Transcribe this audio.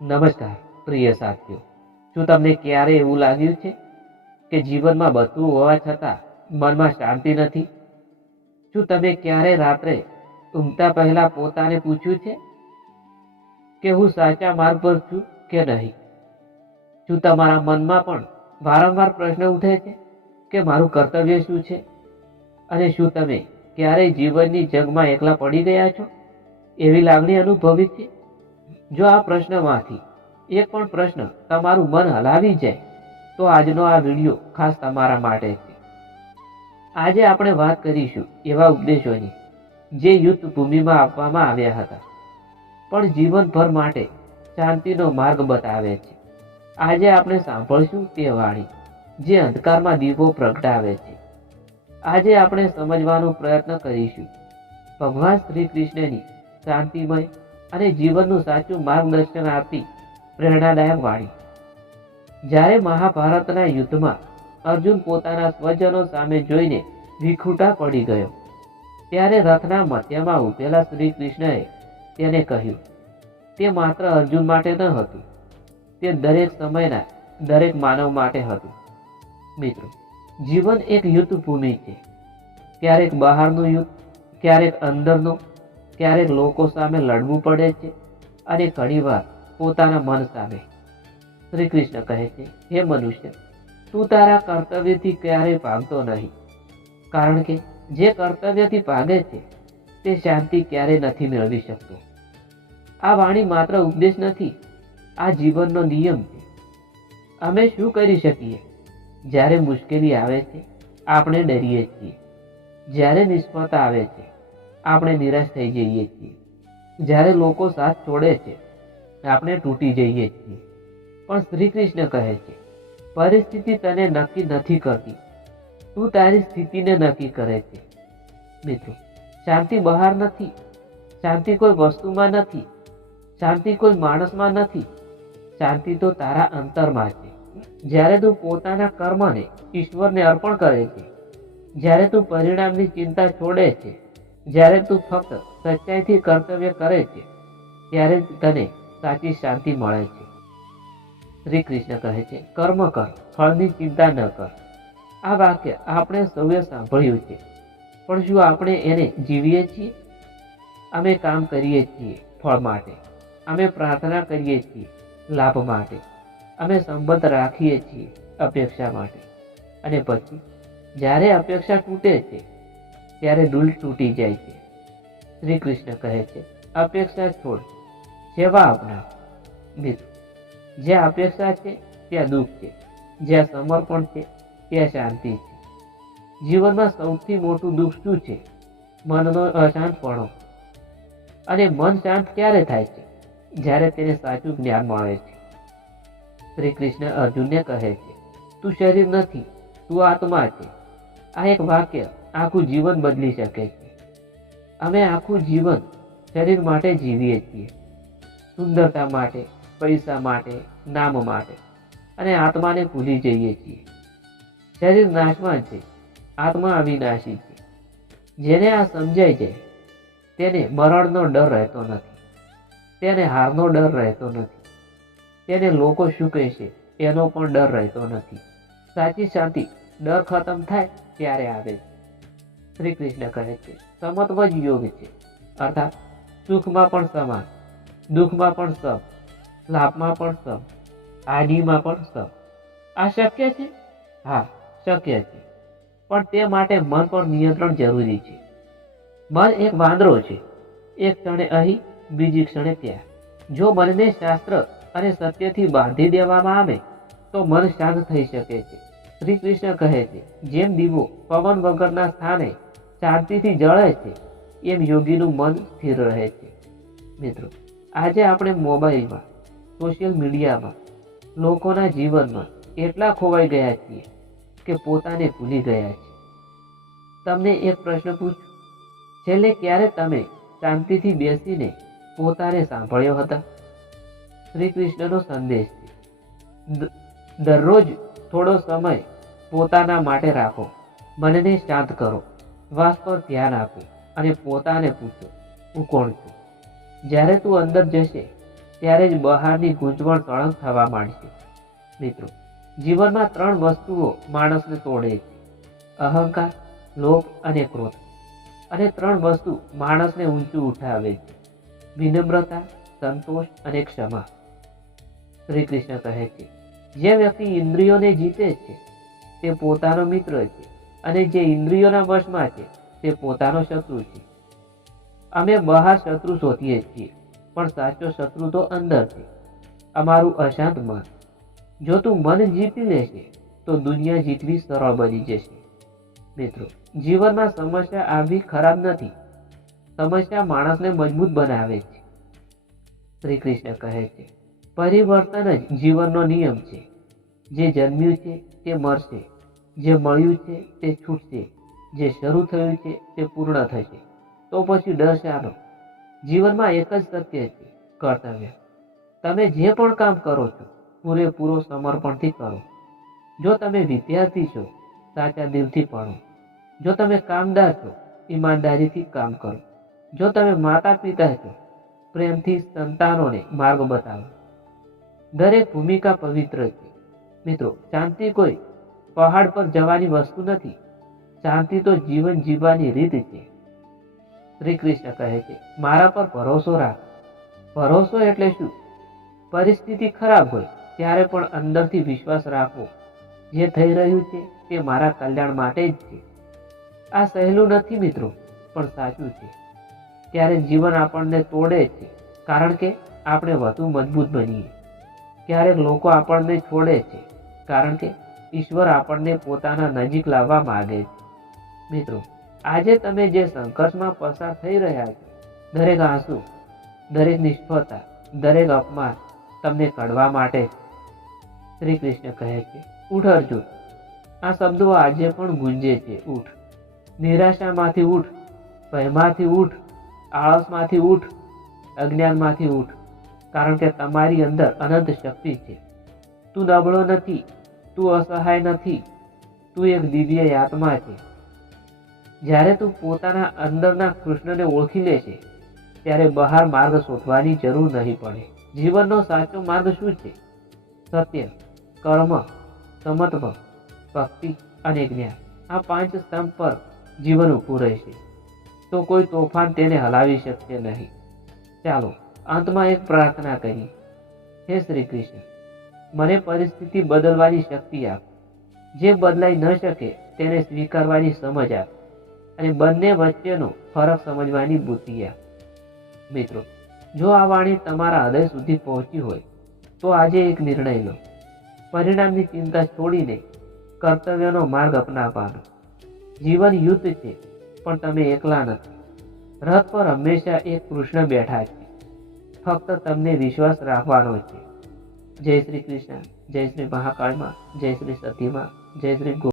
નમસ્કાર પ્રિય સાથીઓ, શું તમને ક્યારે એવું લાગ્યું છે કે જીવનમાં બધું હોવા છતાં મનમાં શાંતિ નથી? શું તમે ક્યારે રાત્રે ઊંઘતા પહેલા પોતાને પૂછ્યું છે કે હું સાચા માર્ગ પર છું કે નહીં? શું તમારા મનમાં પણ વારંવાર પ્રશ્ન ઉઠે છે કે મારું કર્તવ્ય શું છે? અને શું તમે ક્યારેય જીવનની જંગમાં એકલા પડી ગયા છો એવી લાગણી અનુભવી છે? જો આ પ્રશ્નમાંથી એક પણ પ્રશ્ન તમારું મન હલાવી જાય તો આજનો આ વિડીયો ખાસ તમારા માટે છે. આજે આપણે વાત કરીશું એવા ઉપદેશોની જે યુદ્ધ ભૂમિમાં આપવામાં આવ્યા હતા, પણ જીવનભર માટે શાંતિનો માર્ગ બતાવે છે. આજે આપણે સાંભળશું તે વાણી જે અંધકારમાં દીવો પ્રગટાવે છે. આજે આપણે સમજવાનો પ્રયત્ન કરીશું ભગવાન શ્રી કૃષ્ણની શાંતિમય અને જીવનનું સાચું માર્ગદર્શન આપતી પ્રેરણાદાયક વાણી. જ્યારે મહાભારતના યુદ્ધમાં અર્જુન પોતાના સ્વજનો સામે જોઈને વિખૂટા પડી ગયો, ત્યારે રથના મધ્યમાં ઉભેલા શ્રી કૃષ્ણએ તેને કહ્યું. તે માત્ર અર્જુન માટે ન હતું, તે દરેક સમયના દરેક માનવ માટે હતું. મિત્રો, જીવન એક યુદ્ધ ભૂમિ છે. ક્યારેક બહારનું યુદ્ધ, ક્યારેક અંદરનો, ક્યારેક લોકો સામે લડવું પડે છે અને ઘણીવાર પોતાના મન સામે. શ્રી કૃષ્ણ કહે છે, હે મનુષ્ય, તું તારા કર્તવ્યથી ક્યારેય ભાગતો નહીં, કારણ કે જે કર્તવ્યથી ભાગે છે તે શાંતિ ક્યારેય નથી મેળવી શકતો. આ વાણી માત્ર ઉપદેશ નથી, આ જીવનનો નિયમ છે. અમે શું કરી શકીએ? જ્યારે મુશ્કેલી આવે છે આપણે ડરીએ છીએ, જ્યારે નિષ્ફળતા આવે છે આપણે નિરાશ થઈ જઈએ છીએ, જ્યારે લોકો સાથ છોડે છે આપણે તૂટી જઈએ છીએ. પણ શ્રી કૃષ્ણ કહે છે, પરિસ્થિતિ તને નક્કી નથી કરતી, તું તારી સ્થિતિને નક્કી કરે છે. મિત્રો, શાંતિ બહાર નથી, શાંતિ કોઈ વસ્તુમાં નથી, શાંતિ કોઈ માણસમાં નથી, શાંતિ તો તારા અંતરમાં છે. જ્યારે તું પોતાના કર્મને ઈશ્વરને અર્પણ કરે છે, જ્યારે તું પરિણામની ચિંતા છોડે છે, જ્યારે તું ફક્ત સચ્ચાઈથી કર્તવ્ય કરે છે, ત્યારે તને સાચી શાંતિ મળે છે. શ્રી કૃષ્ણ કહે છે, કર્મ કર, ફળની ચિંતા ન કર. આ વાક્ય આપણે સૌએ સાંભળ્યું છે, પણ શું આપણે એને જીવીએ છીએ? અમે કામ કરીએ છીએ ફળ માટે, અમે પ્રાર્થના કરીએ છીએ લાભ માટે, અમે સંબંધ રાખીએ છીએ અપેક્ષા માટે, અને પછી જ્યારે અપેક્ષા તૂટે છે ત્યારે દિલ તૂટી જાય છે. શ્રી કૃષ્ણ કહે છે, અપેક્ષા છોડ, સેવા અપનાવ. મિત્રો, જ્યાં અપેક્ષા છે ત્યાં દુઃખ છે, જ્યાં સમર્પણ છે ત્યાં શાંતિ છે. જીવનમાં સૌથી મોટું દુઃખ શું છે? મનનો અશાંતપણો. અને મન શાંત ક્યારે થાય છે? જ્યારે તેને સાચું જ્ઞાન મળે છે. શ્રી કૃષ્ણ અર્જુનને કહે છે, તું શરીર નથી, તું આત્મા છે. આ એક વાક્ય આખું જીવન બદલી શકે છે. અમે આખું જીવન શરીર માટે જીવીએ છીએ, સુંદરતા માટે, પૈસા માટે, નામ માટે, અને આત્માને ભૂલી જઈએ છીએ. શરીર નાશવાન છે, આત્મા અવિનાશી છે. જેને આ સમજાય જાય તેને મરણનો ડર રહેતો નથી, તેને હારનો ડર રહેતો નથી, તેને લોકો શું કહેશે એનો પણ ડર રહેતો નથી. સાચી શાંતિ ડર ખતમ થાય ત્યારે આવે છે. શ્રી કૃષ્ણ કહે છે, સમત્વ જ યોગ છે, અર્થાત સુખમાં પણ સમાન, દુઃખમાં પણ સમ, લાભમાં પણ સમ, હાનિમાં પણ સમ. આ શક્ય છે? હા, શક્ય છે, પણ તે માટે મન પર નિયંત્રણ જરૂરી છે. મન એક વાંદરો છે, એક ક્ષણે અહીં, બીજી ક્ષણે ત્યાં. જો મનને શાસ્ત્ર અને સત્યથી બાંધી દેવામાં આવે તો મન શાંત થઈ શકે છે. શ્રી કૃષ્ણ કહે છે, જેમ દીવો પવન વગરના સ્થાને શાંતિથી જળે છે, એમ યોગીનું મન સ્થિર રહે છે. મિત્રો, આજે આપણે મોબાઈલમાં, સોશિયલ મીડિયામાં, લોકોના જીવનમાં એટલા ખોવાઈ ગયા છીએ કે પોતાને ભૂલી ગયા છે. તમને એક પ્રશ્ન પૂછું, છેલ્લે ક્યારે તમે શાંતિથી બેસીને પોતાને સાંભળ્યો હતા? શ્રી કૃષ્ણનો સંદેશ છે, દરરોજ થોડો સમય પોતાના માટે રાખો, મનને શાંત કરો, શ્વાસ પર ધ્યાન આપો અને પોતાને પૂછો, હું કોણ છું? જ્યારે તું અંદર જશે ત્યારે જ બહારની ગૂંચવણ સળંગ થવા માંડશે. મિત્રો, જીવનમાં 3 વસ્તુઓ માણસને તોડે છે: અહંકાર, લોભ અને ક્રોધ. અને 3 વસ્તુ માણસને ઊંચું ઉઠાવે છે: વિનમ્રતા, સંતોષ અને ક્ષમા. શ્રી કૃષ્ણ કહે છે, જે વ્યક્તિ ઇન્દ્રિયોને જીતે છે તે પોતાનો મિત્ર છે, અને જે ઇન્દ્રિયોના વશમાં છે તે પોતાનો શત્રુ છે. અમે બહાર શત્રુ શોધીએ છીએ, પણ સાચો શત્રુ તો અંદર છે, અમારું અશાંત મન. જો તું મન જીતી લેશે તો દુનિયા જીતવી સરળ બની જશે. મિત્રો, જીવનમાં સમસ્યા આવવી ખરાબ નથી. સમસ્યા માણસને મજબૂત બનાવે છે. શ્રી કૃષ્ણ કહે છે, પરિવર્તન જ જીવનનો નિયમ છે. જે જન્મ્યું છે તે મરશે, જે મળ્યું છે તે છૂટશે, જે શરૂ થયું છે તે પૂર્ણ થશે. તો પછી ડર શાનો? જીવનમાં એક જ સત્ય છે: કર્તવ્ય. તમે જે પણ કામ કરો છો પૂરેપૂરો સમર્પણથી કરો. જો તમે વિદ્યાર્થી છો, સાચા દિલથી ભણો. જો તમે કામદાર છો, ઈમાનદારીથી કામ કરો. જો તમે માતા પિતા છો, પ્રેમથી સંતાનોને માર્ગ બતાવો. દરેક ભૂમિકા પવિત્ર છે. મિત્રો, શાંતિ કોઈ પહાડ પર જવાની વસ્તુ નથી. શાંતિ તો જીવન જીવવાની રીત છે. શ્રી કૃષ્ણ કહે છે, મારા પર ભરોસો રાખ. ભરોસો એટલે શું? પરિસ્થિતિ ખરાબ હોય ત્યારે પણ અંદરથી વિશ્વાસ રાખવો, જે થઈ રહ્યું છે તે મારા કલ્યાણ માટે જ છે. આ સહેલું નથી મિત્રો, પણ સાચું છે. ક્યારેક જીવન આપણને તોડે છે કારણ કે આપણે વધુ મજબૂત બનીએ. ક્યારેક લોકો આપણને છોડે છે કારણ કે ઈશ્વર આપણને પોતાના નજીક લાવવા માંગે છે. મિત્રો, આજે તમે જે સંઘર્ષમાં પસાર થઈ રહ્યા છો, દરેક આંસુ, દરેક નિષ્ફળતા, દરેક અપમાન તમને કાઢવા માટે છે. શ્રી કૃષ્ણ કહે છે, ઉઠ અર્જુન. આ શબ્દો આજે પણ ગુંજે છે. ઉઠ. નિરાશામાંથી ઉઠ, ભયમાંથી ઉઠ, આળસમાંથી ઉઠ, અજ્ઞાનમાંથી ઉઠ. કારણ કે તમારી અંદર અનંત શક્તિ છે. તું નબળો નથી, તું અસહાય નથી, તું એક દિવ્ય આત્મા છે. જ્યારે તું પોતાના અંદરના કૃષ્ણને ઓળખી લેશે ત્યારે બહાર માર્ગ શોધવાની જરૂર નહીં પડે. જીવનનો સાચો માર્ગ શું છે? સત્ય, કર્મ, સમત્વ, ભક્તિ અને જ્ઞાન. આ 5 સ્તંભ પર જીવન ઊભું રહેશે તો કોઈ તોફાન તેને હલાવી શકશે નહીં. ચાલો અંતમાં એક પ્રાર્થના કરીએ. હે શ્રી કૃષ્ણ, મને પરિસ્થિતિ બદલવાની શક્તિ આપ. જે બદલાઈ ન શકે તેને સ્વીકારવાની સમજ આપ, અને બંને વચ્ચેનો ફરક સમજવાની બુદ્ધિ આપ. મિત્રો, જો આ વાણી તમારા હૃદય સુધી પહોંચી હોય તો આજે એક નિર્ણય લો. પરિણામની ચિંતા છોડીને કર્તવ્યનો માર્ગ અપનાવવાનો. જીવન યુદ્ધ છે, પણ તમે એકલા નથી. રથ પર હંમેશા એક કૃષ્ણ બેઠા છે. ફક્ત તમને વિશ્વાસ રાખવાનો છે. જય શ્રી કૃષ્ણ, જય શ્રી મહાકાળમાં, જય શ્રી સતીમાં, જય શ્રી